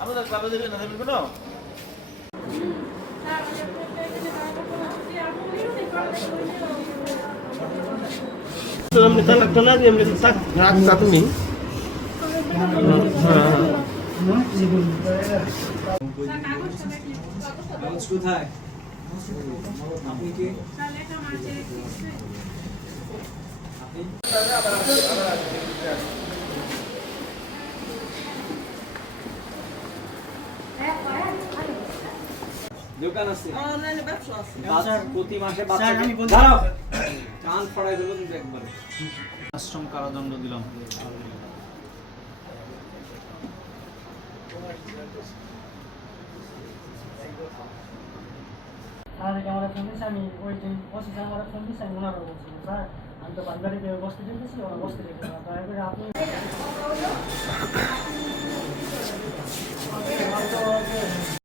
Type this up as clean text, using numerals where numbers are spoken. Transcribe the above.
আমাদের ক্লাবে দেবেন না দেবেন কোনো তুমি কোথায় আপনি কি দোকান আছে অনলাইনে ব্যবসা আছে প্রতি মাসে বাচ্চাকে দাঁড়াও কান ফড়াই দিল কিন্তু একবার আশ্রম কারাদণ্ড দিলাম স্যার আমরা ফোন দিয়েছি আমি ওই দিন বসে আমার ফোন দিয়েছি আমি ওনারা বলছি স্যার আমি তো পারিবারিক বসতে দিতেছি ওরা বসতে দিতেছি দয়া করে আপনি